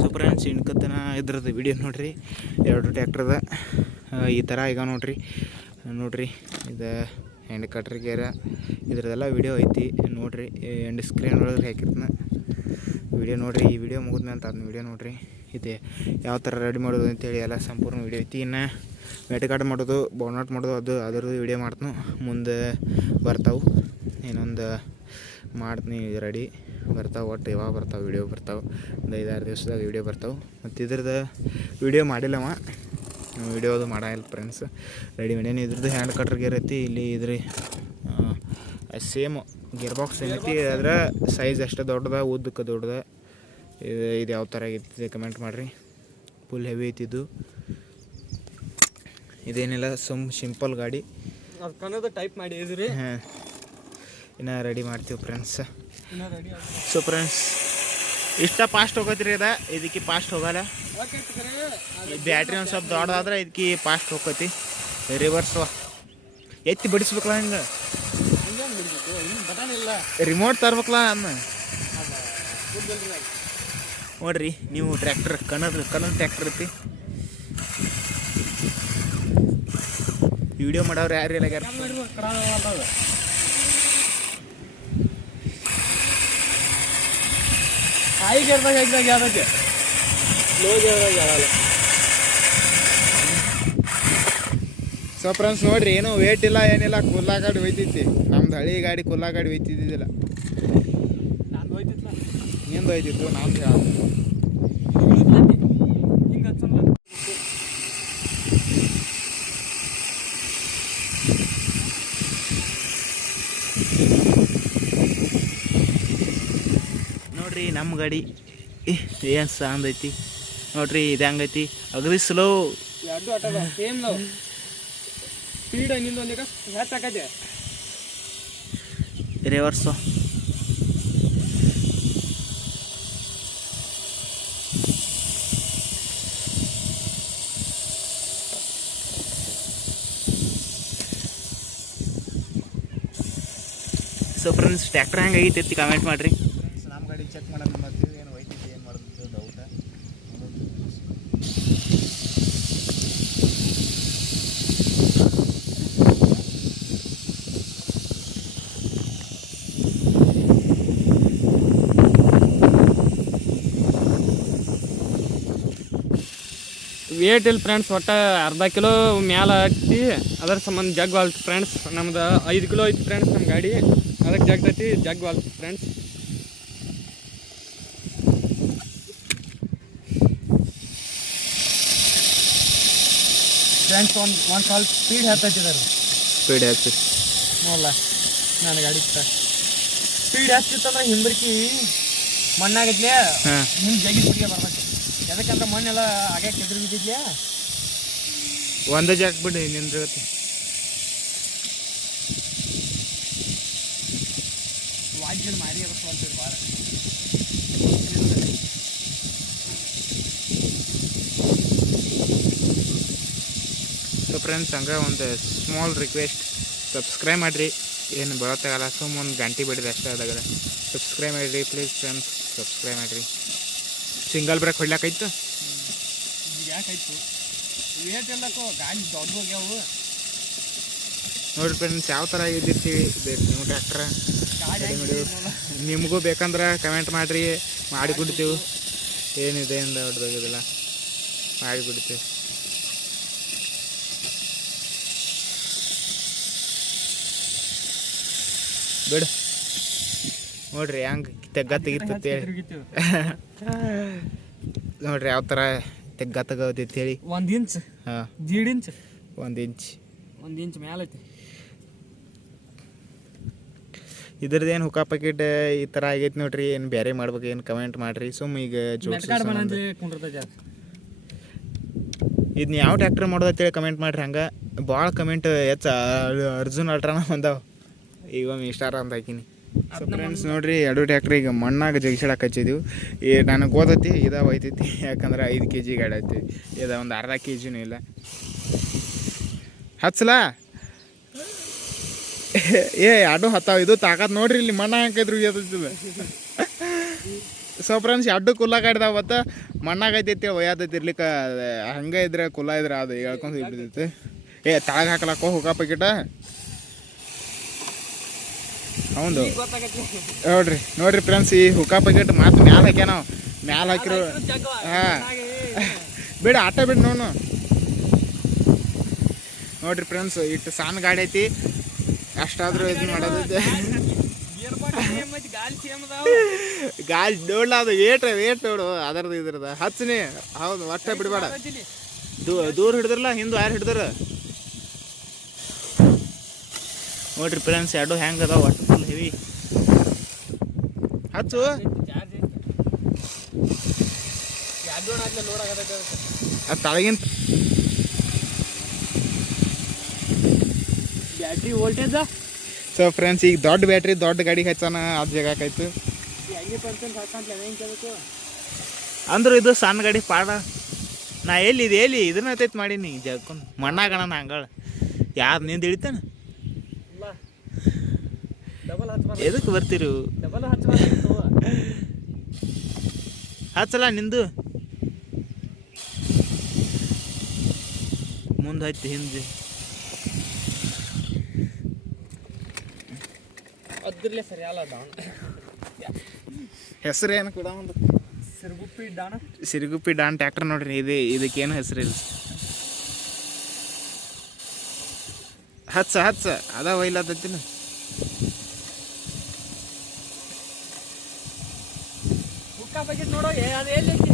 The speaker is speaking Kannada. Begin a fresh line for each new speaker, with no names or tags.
ಸೊ ಫ್ರೆಂಡ್ಸ್ ಇಣ್ಕತ್ತನ ಇದ್ರದ್ದು ವಿಡಿಯೋ ನೋಡಿರಿ. ಎರಡು ಟ್ಯಾಕ್ಟ್ರದ ಈ ಥರ ಈಗ ನೋಡ್ರಿ. ನೋಡ್ರಿ, ಇದು ಹ್ಯಾಂಡ್ ಕಟ್ರಿ ಗೇರ ಇದ್ರದ್ದೆಲ್ಲ ವಿಡಿಯೋ ಐತಿ. ನೋಡ್ರಿ ಎಂಡ್ ಸ್ಕ್ರೀನ್ ಒಳಗೆ ಹಾಕಿರ್ತನ. ವಿಡಿಯೋ ನೋಡ್ರಿ, ಈ ವಿಡಿಯೋ ಮುಗಿದ್ಮೇಲೆ ಅಂತ ಅದನ್ನ ವಿಡಿಯೋ ನೋಡ್ರಿ. ಇದೆ, ಯಾವ ಥರ ರೆಡಿ ಮಾಡೋದು ಅಂತೇಳಿ ಎಲ್ಲ ಸಂಪೂರ್ಣ ವಿಡಿಯೋ ಐತಿ. ಇನ್ನು ವೆಟಗಾರ್ಡ್ ಮಾಡೋದು ಬೋನಾಟ್ ಮಾಡೋದು, ಅದು, ಅದರದ್ದು ವಿಡಿಯೋ ಮಾಡ್ತನು. ಮುಂದೆ ಬರ್ತಾವೆ. ಇನ್ನೊಂದು ಮಾಡ್ತೀನಿ ರೆಡಿ ಬರ್ತಾವೆ ಒಟ್ಟು ಯಾವಾಗ ಬರ್ತಾವೆ ವಿಡಿಯೋ ಬರ್ತಾವೆ. ಒಂದು ಐದಾರು ದಿವಸದಾಗ ವಿಡಿಯೋ ಬರ್ತಾವೆ. ಮತ್ತು ಇದ್ರದ್ದು ವಿಡಿಯೋ ಮಾಡಿಲ್ಲವ ವಿಡಿಯೋ ಅದು ಮಾಡಲ್ಲ ಫ್ರೆಂಡ್ಸ್ ರೆಡಿ ಮಾಡೇನು. ಇದ್ರದ್ದು ಹ್ಯಾಂಡ್ ಕಟ್ರ್ ಗೇರ್ ಐತಿ ಇಲ್ಲಿ ಇದ್ರಿ ಸೇಮ್ ಗೇರ್ ಬಾಕ್ಸ್ ಏನೈತಿ ಅದರ ಸೈಜ್ ಅಷ್ಟೇ ದೊಡ್ಡದ ಉದ್ದಕ್ಕೆ ದೊಡ್ಡದ ಇದು ಇದು ಯಾವ ಥರ ಆಗೈತಿ ಕಮೆಂಟ್ ಮಾಡಿರಿ. ಫುಲ್ ಹೆವಿ ಐತಿ ಇದು. ಇದೇನಿಲ್ಲ ಸುಮ್ ಸಿಂಪಲ್ ಗಾಡಿ.
ಟೈಪ್ ಮಾಡಿ ಇದ್ರಿ.
ಹಾಂ. ಇನ್ನು ರೆಡಿ ಮಾಡ್ತೀವಿ ಫ್ರೆಂಡ್ಸ್ ಸೊ ಫ್ರೆಂಡ್ಸ್ ಇಷ್ಟ ಪಾಸ್ಟ್ ಹೋಗತ್ರಿ ಅದ? ಇದಕ್ಕೆ ಪಾಸ್ಟ್ ಹೋಗಲ್ಲ. ಬ್ಯಾಟ್ರಿ ಒಂದು ಸ್ವಲ್ಪ ದೊಡ್ಡದಾದ್ರೆ ಇದಕ್ಕೆ ಪಾಸ್ಟ್ ಹೋಗತಿ ರಿವರ್ಸ್ ಎತ್ತಿ ಬಿಡಿಸ್ಬೇಕಲ್ಲ ಹಿಂಗೆ ರಿಮೋಟ್ ತರ್ಬೇಕಲ್ಲ ಅನ್ನ? ನೋಡ್ರಿ ನೀವು ಟ್ರ್ಯಾಕ್ಟರ್ ಕನ್ನಡ ಕನ್ನಡ ಟ್ರ್ಯಾಕ್ಟರ್ ಐತಿ. ವಿಡಿಯೋ ಮಾಡೋರು ಯಾರು ಇಲ್ಲ ಯಾರು
ಹಾಯಿ ಗೇರ್ದಾಗ ಹಾಕಿದಾಗ ಯಾವ್ದಕ್ಕೆ? ಲೋ ಗೇರ್ದಾಗ ಯಾವಲ್ಲ
ಸೊ ಫ್ರೆಂಡ್ಸ್ ನೋಡ್ರಿ ಏನು ವೇಟ್ ಇಲ್ಲ ಏನಿಲ್ಲ ಕುಲ್ಲಾ ಗಾಡಿ ಹೋಯ್ತಿತ್ತು ನಮ್ದು ಹಳಿ ಗಾಡಿ ಕುಲ್ಲಾ ಗಾಡಿ ನಾನು
ನಾನು ಹೋಯ್ತಿತ್ತು
ನಿಂದು ಒಯ್ತಿತ್ತು ನಮ್ದು ನಮ್ಮ ಗಾಡಿ. ಏನು ಸಾಂದ್ ಐತಿ? ನೋಡ್ರಿ ಇದು ಹೆಂಗೈತಿ? ಅಗ್ರಿ ಸ್ಲೋ
ಎರಡು ಆಟದ ಸೇಮ್ ಲೋ ಸ್ಪೀಡ್ ನಿಂದು ಒಂದೀಗ ಹೆಚ್ಚಾಕೈತೆ
ರಿವರ್ಸು ಸೊ ಫ್ರೆಂಡ್ಸ್ ಟ್ರ್ಯಾಕ್ಟರ್ ಹೆಂಗೆ ಆಗೈತಿ ಕಮೆಂಟ್ ಮಾಡಿರಿ. ಚೆಕ್ ಮಾಡೋಣ ಮಾಡ್ತೀವಿ ಏನು ಹೋಯ್ತೈತಿ ಏನು ಮಾಡೋದು ಡೌಟ
ವೇಟ್ ಇಲ್ಲ ಫ್ರೆಂಡ್ಸ್ ಒಟ್ಟು ಅರ್ಧ ಕಿಲೋ ಮ್ಯಾಲ ಹಾಕ್ತಿ. ಅದರ ಸಂಬಂಧ ಜಗ್ ವಾಲ್ತು ಫ್ರೆಂಡ್ಸ್ ನಮ್ದು ಐದು ಕಿಲೋ ಐತಿ ಫ್ರೆಂಡ್ಸ್ ನಮ್ಮ ಗಾಡಿ. ಅದಕ್ಕೆ ಜಗ್ ಐತಿ ಜಗ್ ವಾಲ್ತು ಫ್ರೆಂಡ್ಸ್ ಫ್ರೆಂಡ್ಸ್ ಒಂದು ಒಂದು ಸ್ವಲ್ಪ ಸ್ಪೀಡ್ ಹತ್ತೈತಿದಾರೆ
ಸ್ಪೀಡ್ ಹೆಚ್ಚು
ನೋಡಲ್ಲ ನನಗೆ ಗಾಡಿ ಸ್ಪೀಡ್ ಹತ್ತಿತ್ತಂದ್ರೆ ಹಿಂಬರ್ಕಿ ಮಣ್ಣಾಗಿದ್ಲೆ
ಹಾಂ.
ನಿಮ್ಮ ಜಗಿ ಬಿಡಿಗೆ ಬರ್ಬೇಕು. ಯಾಕಂದ್ರೆ ಮಣ್ಣೆಲ್ಲ ಹಾಗೆ ಕೆದ್ರಿ ಬಿದ್ದಿದ್ಲೆ
ಒಂದೇ ಜಾಕ್ ಬಿಡಿ ನಿಂದ್ರಗತ್ತೆ
ವಾಜ್ಯದ ಮಾರಿ ಎಬ್ಸ್ಕೊಂತೀವಿ ಭಾಳ
ಸೊ ಫ್ರೆಂಡ್ಸ್ ಹಂಗೆ ಒಂದು ಸ್ಮಾಲ್ ರಿಕ್ವೆಸ್ಟ್ ಸಬ್ಸ್ಕ್ರೈಬ್ ಮಾಡಿರಿ. ಏನು ಬರೋತ್ತಾಗಲ್ಲ ಸುಮ್ಮ ಒಂದು ಗಂಟೆ ಬಿಡಿದೆ ಅಷ್ಟೇ ಅದಾಗ ಸಬ್ಸ್ಕ್ರೈಬ್ ಮಾಡಿರಿ ಪ್ಲೀಸ್ ಫ್ರೆಂಡ್ಸ್ ಸಬ್ಸ್ಕ್ರೈಬ್ ಮಾಡಿರಿ. ಸಿಂಗಲ್ ಬ್ರೇಕ್ ಹೊಡ್ಲಾಕೈತು
ಈಗ ಯಾಕಾಯ್ತು? ವೇಟ್ ಎಲ್ಲಕ್ಕೋ ಗಾಡಿ ದೊಡ್ಡ ಹೋಗ್ಯಾವು.
ನೋಡಿ ಫ್ರೆಂಡ್ಸ್ ಯಾವ ಥರ ಇದ್ದಿರ್ತೀವಿ ನೀವು ಡಾಕ್ಟ್ರ ನಿಮಗೂ ಬೇಕಂದ್ರೆ ಕಮೆಂಟ್ ಮಾಡಿರಿ. ಮಾಡಿ ಕೊಡ್ತೀವಿ. ಏನಿದೆ ಅಂತ ಹೊಡೆದೋಗೋದಿಲ್ಲ ಮಾಡಿ ಕೊಡ್ತೀವಿ. ಬಿಡು. ನೋಡ್ರಿ ಹೆಂಗೆ ತೆಗ್ಗ ತೆಗಿತೈತಿ ನೋಡ್ರಿ ಯಾವ ಥರ ತೆಗ್ಗ ತೆಗೋತೈತಿ ಹೇಳಿ.
ಒಂದು ಇಂಚ್.
ಹಾಂ.
ದೀಡ್ ಇಂಚ್.
ಒಂದು ಇಂಚ್.
ಒಂದು ಇಂಚ್ ಮ್ಯಾಲ ಐತಿ.
ಇದ್ರದ್ದೇನು ಹುಕ್ಕಾ ಪ್ಯಾಕೆಟ್ ಈ ಥರ ಆಗೈತೆ ನೋಡ್ರಿ ಏನು ಬೇರೆ ಮಾಡ್ಬೇಕು ಏನು ಕಮೆಂಟ್ ಮಾಡಿರಿ ಸುಮ್ಮ ಈಗ ಜೋಡಿಸಿ ಇದನ್ನ ಯಾವ ಟ್ಯಾಕ್ಟ್ರ್ ಮಾಡೋದು ಅಂತೇಳಿ ಕಮೆಂಟ್ ಮಾಡ್ರಿ ಹಂಗೆ. ಭಾಳ ಕಮೆಂಟ್ ಹೆಚ್ಚ ಅರ್ಜುನ್ ಅಲ್ಟ್ರಾನ ಬಂದಾವ. ಈಗ ಒಮ್ಮೆ ಇಷ್ಟಾರ ಅಂತ ಹಾಕಿನಿ. ಸೊ ಫ್ರೆಂಡ್ಸ್ ನೋಡ್ರಿ ಎರಡು ಟ್ಯಾಕ್ಟ್ರಿ ಈಗ ಮಣ್ಣಾಗ ಜಗಿಸಿಡಕ್ಕೆ ಹಚ್ಚಿದ್ದೀವಿ ಈ ನನಗೆ ಓದೈತಿ ಇದ ಒಯ್ತೈತಿ ಯಾಕಂದ್ರೆ ಐದು ಕೆ ಜಿ ಗಾಡಿ ಐತಿ. ಇದ ಒಂದು ಅರ್ಧ ಕೆ ಜಿನೂ ಇಲ್ಲ. ಹಚ್ಚಲ ಏ ಎರಡು ಹತ್ತಾವ. ಇದು ತಾಕತ್ ನೋಡ್ರಿ ಇಲ್ಲಿ ಮಣ್ಣ ಹಾಕಿದ್ರು ಎದ್ದ ಸೊ ಫ್ರೆಂಡ್ಸ್ ಎರಡು ಕುಲ್ಲ ಕಾಡ್ದಾವ ಮತ್ತು ಮಣ್ಣಾಗೈತೈತಿ ಒಯ್ಯಾತೈತಿ. ಇರ್ಲಿಕ್ಕೆ ಹಂಗೆ ಇದ್ರೆ ಕುಲ್ಲ ಇದ್ರೆ ಅದು ಹೇಳ್ಕೊಂಡು ಬಿದ್ದೈತಿ ಏ ತಳಗ ಹಾಕ್ಲಾಕೋ ಹೋಗಪ್ಪ ಪ್ಯಾಕೆಟ ಹೌದು. ನೋಡ್ರಿ ನೋಡ್ರಿ ಫ್ರೆಂಡ್ಸ್ ಈ ಹುಕ್ಕಾ ಪ್ಯಾಕೆಟ್ ಮಾತು ಮ್ಯಾಲ ಹಾಕ್ಯ ನಾವು? ಮ್ಯಾಲ ಹಾಕಿರು ಹಾ. ಬಿಡು ಆಟ ಬಿಡು ನೋನು ನೋಡ್ರಿ ಫ್ರೆಂಡ್ಸ್ ಇಟ್ಟು ಸಣ್ಣ ಗಾಡಿ ಐತಿ. ಅಷ್ಟಾದ್ರೂ ಇದು ಮಾಡೋದೈತೆ
ಗಾಳಿ
ನೋಡ್ಲ ಅದು ವೇಟ್ ವೇಟ್ ನೋಡು ಅದರದ್ದು ಇದ್ರದ ಹಚ್ಚನಿ ಹೌದು ಒಟ್ಟ ಬಿಡಬೇಡ. ದೂರ ಹಿಡಿದ್ರಲ್ಲ ಹಿಂದೆ ಯಾರು ಹಿಡಿದ್ರ? ನೋಡ್ರಿ ಫ್ರೆಂಡ್ಸ್ ಎರಡು ಹೆಂಗೆ ಅದಾವ ಒಟ್ಟು. ಹೆವಿ ಹಚ್ಚು. ತಳಗಿನ
ಬ್ಯಾಟ್ರಿ ವೋಲ್ಟೇಜ್
ಸೊ ಫ್ರೆಂಡ್ಸ್ ಈಗ ದೊಡ್ಡ ಬ್ಯಾಟ್ರಿ ದೊಡ್ಡ ಗಾಡಿಗೆ ಹಚ್ಚಾನ ಅದು ಜಾಗಕ್ಕಾಯ್ತು
ಆಯ್ತು
ಅಂದ್ರು ಇದು ಸಣ್ಣ ಗಾಡಿ ಪಾಡ. ನಾ ಎಲ್ಲಿ ಇದು ಎಲ್ಲಿ? ಇದನ್ನ ಹತ್ತೈತೆ ಮಾಡೀನಿ ಜಗ್ಕೊಂಡು. ಮಣ್ಣಾಗಣ ಹಂಗಳ ಯಾರು ನಿಂದ ಹಿಡಿತಾನ? ಎದಕ್ಕೆ ಬರ್ತೀರಿ? ಹಚ್ಚಲ್ಲ ನಿಂದು? ಮುಂದೆ ಹತ್ತಿ ಹಿಂದೆ.
ಅದ್ರಲ್ಲೇ ಸರಿ ಅಲ್ಲ ದಾಣ.
ಹೆಸರು ಏನು ಕೂಡ ಒಂದು?
ಸಿರಿಗುಪ್ಪಿ ಡಾಣ
ಸಿರಿಗುಪ್ಪಿ ಡಾನ್ ಟ್ಯಾಕ್ಟರ್ ನೋಡ್ರಿ ಇದು ಇದಕ್ಕೇನು ಹೆಸರು ಇಲ್ಲ. ಹಚ್ಚ ಹಚ್ಚ. ಅದ ಒಯ್ಲತ್ತೈತಿನ
ಹುಕ್ಕ ಪ್ಯಾಕೆಟ್ ನೋಡೋ ಏ ಅದು ಎಲ್ಲಿ